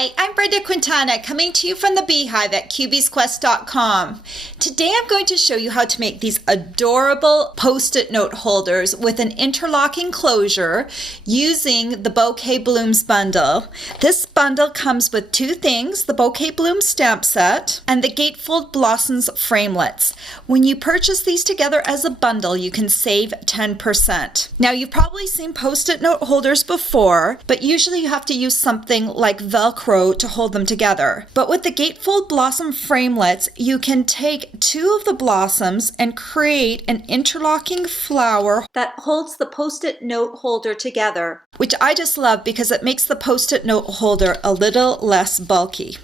Hi, I'm Brenda Quintana coming to you from the Beehive at cubiesquest.com. Today I'm going to show you how to make these adorable post-it note holders with an interlocking closure using the Bouquet Blooms Bundle. This bundle comes with two things, the Bouquet Blooms stamp set and the Gatefold Blossoms framelits. When you purchase these together as a bundle, you can save 10%. Now you've probably seen post-it note holders before, but usually you have to use something like Velcro to hold them together. But with the Gatefold Blossom framelits, you can take two of the blossoms and create an interlocking flower that holds the post-it note holder together, which I just love because it makes the post-it note holder a little less bulky.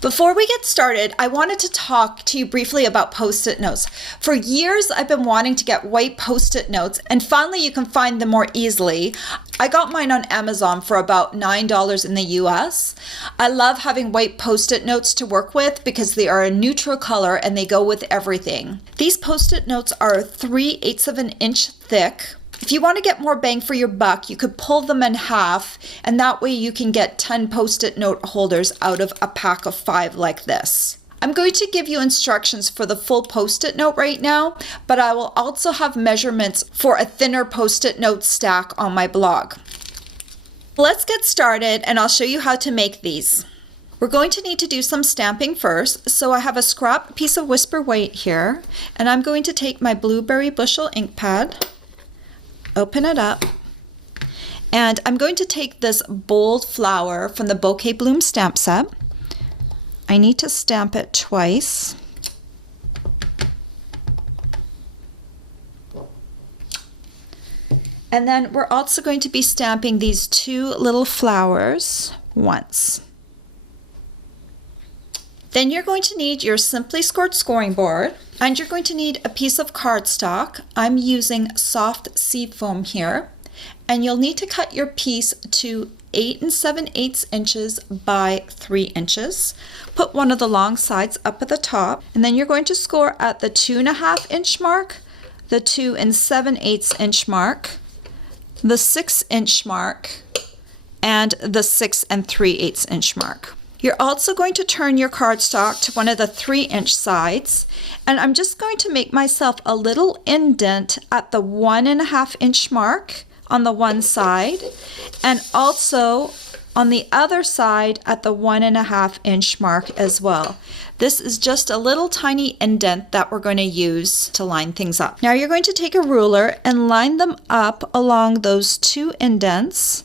Before we get started, I wanted to talk to you briefly about Post-it notes. For years, I've been wanting to get white Post-it notes, and finally you can find them more easily. I got mine on Amazon for about $9 in the US. I love having white Post-it notes to work with because they are a neutral color and they go with everything. These Post-it notes are 3/8 of an inch thick. If you want to get more bang for your buck, you could pull them in half, and that way you can get 10 Post-it note holders out of a pack of 5 like this. I'm going to give you instructions for the full Post-it note right now, but I will also have measurements for a thinner Post-it note stack on my blog. Let's get started and I'll show you how to make these. We're going to need to do some stamping first, so I have a scrap piece of Whisper White here, and I'm going to take my Blueberry Bushel Ink Pad, open it up, and I'm going to take this bold flower from the Bouquet Blooms stamp set. I need to stamp it twice. And then we're also going to be stamping these two little flowers once. Then you're going to need your Simply Scored scoring board, and you're going to need a piece of cardstock. I'm using soft seafoam here, and you'll need to cut your piece to 8 7/8 inches by 3 inches. Put one of the long sides up at the top, and then you're going to score at the 2.5 inch mark, the 2 7/8 inch mark, the 6 inch mark, and the 6 3/8 inch mark. You're also going to turn your cardstock to one of the 3 inch sides, and I'm just going to make myself a little indent at the 1.5 inch mark on the one side, and also on the other side at the 1.5 inch mark as well. This is just a little tiny indent that we're going to use to line things up. Now you're going to take a ruler and line them up along those two indents,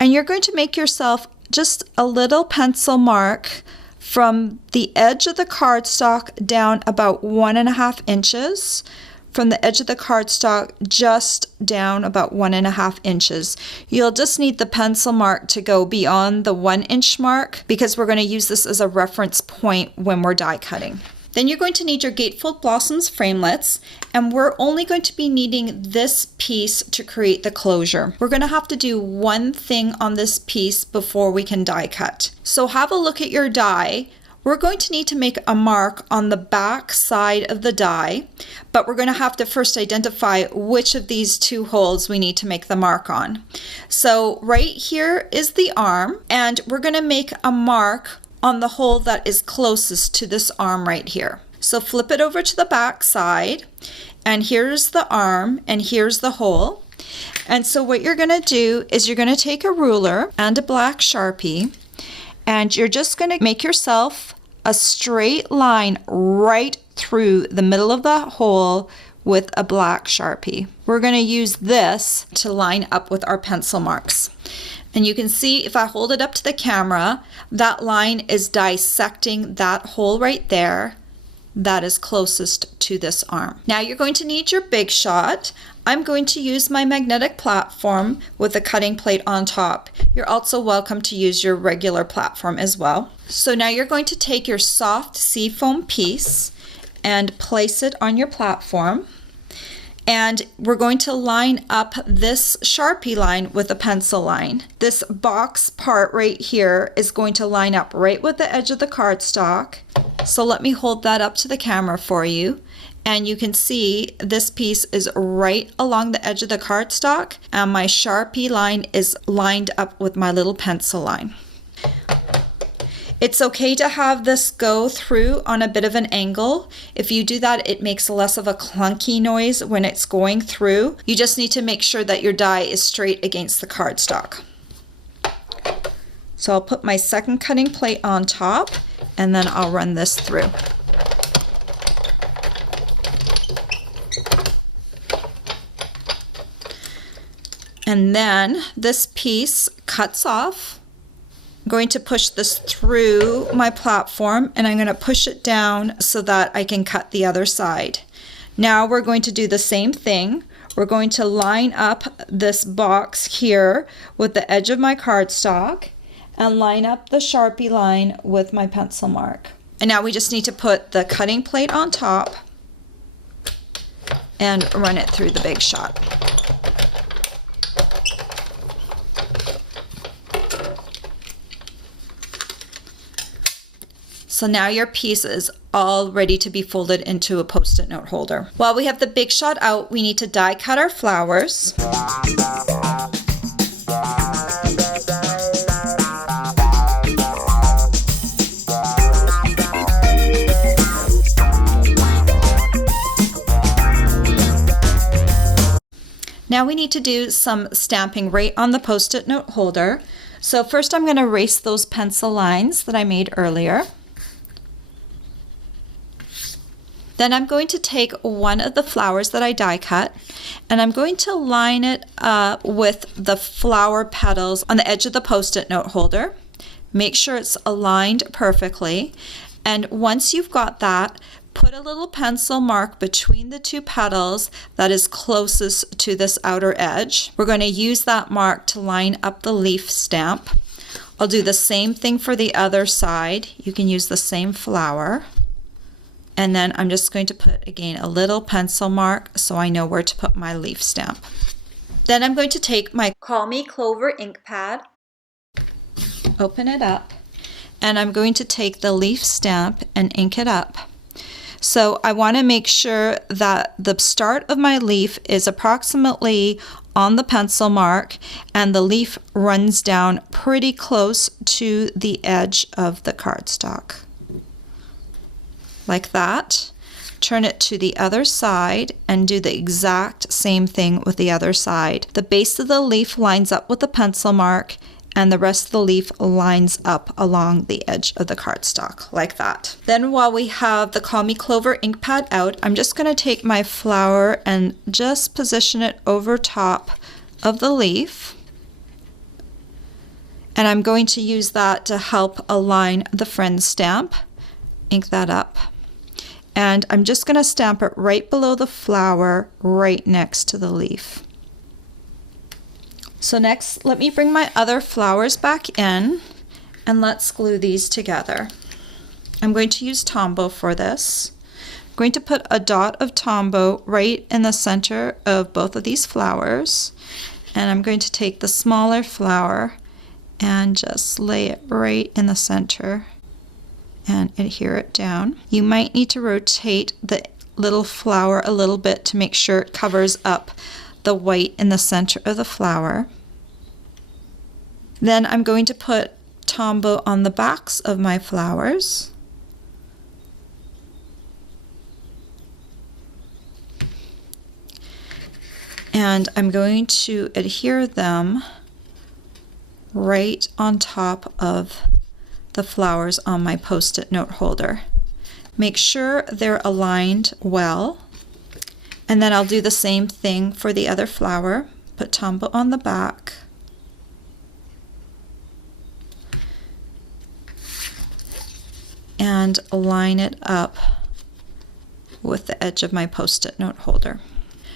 and you're going to make yourself just a little pencil mark from the edge of the cardstock down about 1.5 inches, from the edge of the cardstock just down about 1.5 inches. You'll just need the pencil mark to go beyond the 1 inch mark because we're going to use this as a reference point when we're die cutting. Then you're going to need your Gatefold Blossoms framelits, and we're only going to be needing this piece to create the closure. We're going to have to do one thing on this piece before we can die cut. So have a look at your die. We're going to need to make a mark on the back side of the die, but we're going to have to first identify which of these two holes we need to make the mark on. So right here is the arm, and we're going to make a mark on the hole that is closest to this arm right here. So flip it over to the back side, and here's the arm and here's the hole. And so what you're going to do is you're going to take a ruler and a black Sharpie, and you're just going to make yourself a straight line right through the middle of the hole with a black Sharpie. We're going to use this to line up with our pencil marks. And you can see if I hold it up to the camera, that line is dissecting that hole right there that is closest to this arm. Now you're going to need your Big Shot. I'm going to use my magnetic platform with a cutting plate on top. You're also welcome to use your regular platform as well. So now you're going to take your soft seafoam piece and place it on your platform. And we're going to line up this Sharpie line with a pencil line. This box part right here is going to line up right with the edge of the cardstock. So let me hold that up to the camera for you. And you can see this piece is right along the edge of the cardstock, and my Sharpie line is lined up with my little pencil line. It's okay to have this go through on a bit of an angle. If you do that, it makes less of a clunky noise when it's going through. You just need to make sure that your die is straight against the cardstock. So I'll put my second cutting plate on top, and then I'll run this through. And then this piece cuts off. I'm going to push this through my platform, and I'm going to push it down so that I can cut the other side. Now we're going to do the same thing. We're going to line up this box here with the edge of my cardstock and line up the Sharpie line with my pencil mark. And now we just need to put the cutting plate on top and run it through the Big Shot. So now your piece is all ready to be folded into a Post-it note holder. While we have the Big Shot out, we need to die cut our flowers. Now we need to do some stamping right on the Post-it note holder. So first I'm going to erase those pencil lines that I made earlier. Then I'm going to take one of the flowers that I die cut, and I'm going to line it with the flower petals on the edge of the Post-it note holder. Make sure it's aligned perfectly. And once you've got that, put a little pencil mark between the two petals that is closest to this outer edge. We're going to use that mark to line up the leaf stamp. I'll do the same thing for the other side. You can use the same flower. And then I'm just going to put, again, a little pencil mark so I know where to put my leaf stamp. Then I'm going to take my Me Clover Ink Pad, open it up, and I'm going to take the leaf stamp and ink it up. So I want to make sure that the start of my leaf is approximately on the pencil mark and the leaf runs down pretty close to the edge of the cardstock. Like that. Turn it to the other side and do the exact same thing with the other side. The base of the leaf lines up with the pencil mark and the rest of the leaf lines up along the edge of the cardstock, like that. Then while we have the Me Clover Ink Pad out, I'm just going to take my flower and just position it over top of the leaf. And I'm going to use that to help align the friend stamp. Ink that up. And I'm just going to stamp it right below the flower, right next to the leaf. So next, let me bring my other flowers back in and let's glue these together. I'm going to use Tombow for this. I'm going to put a dot of Tombow right in the center of both of these flowers. And I'm going to take the smaller flower and just lay it right in the center and adhere it down. You might need to rotate the little flower a little bit to make sure it covers up the white in the center of the flower. Then I'm going to put Tombow on the backs of my flowers. And I'm going to adhere them right on top of the flowers on my Post-it note holder. Make sure they're aligned well. And then I'll do the same thing for the other flower. Put Tombow on the back. And line it up with the edge of my Post-it note holder.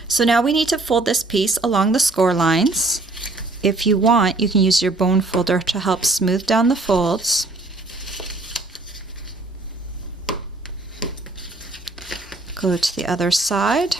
So now we need to fold this piece along the score lines. If you want, you can use your bone folder to help smooth down the folds. Go to the other side.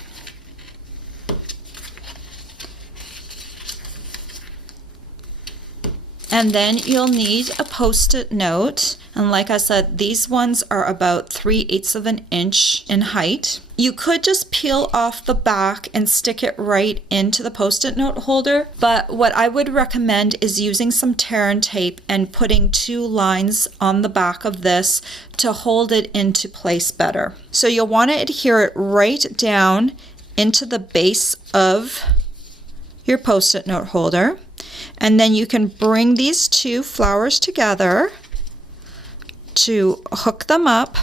And then you'll need a Post-it note And like I said, these ones are about 3/8 of an inch in height. You could just peel off the back and stick it right into the Post-it note holder, but what I would recommend is using some tear and tape and putting 2 lines on the back of this to hold it into place better. So you'll want to adhere it right down into the base of your Post-it note holder, and then you can bring these 2 flowers together to hook them up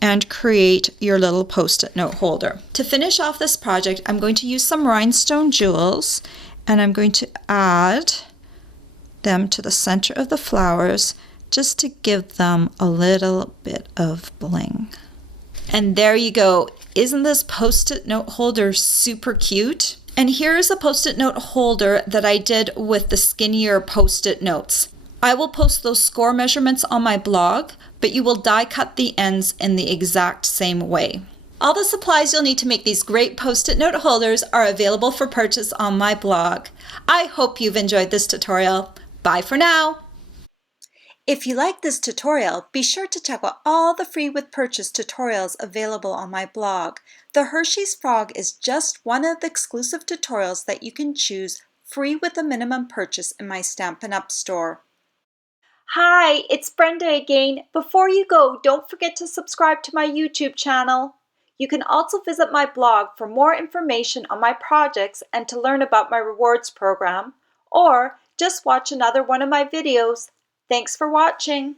and create your little Post-it note holder. To finish off this project, I'm going to use some Rhinestone Jewels, and I'm going to add them to the center of the flowers just to give them a little bit of bling. And there you go. Isn't this Post-it note holder super cute? And here's a Post-it note holder that I did with the skinnier Post-it notes. I will post those score measurements on my blog, but you will die cut the ends in the exact same way. All the supplies you'll need to make these great Post-it note holders are available for purchase on my blog. I hope you've enjoyed this tutorial. Bye for now. If you like this tutorial, be sure to check out all the free with purchase tutorials available on my blog. The Hershey's Frog is just one of the exclusive tutorials that you can choose free with a minimum purchase in my Stampin' Up! Store. Hi, it's Brenda again. Before you go, don't forget to subscribe to my YouTube channel. You can also visit my blog for more information on my projects and to learn about my rewards program, or just watch another one of my videos. Thanks for watching.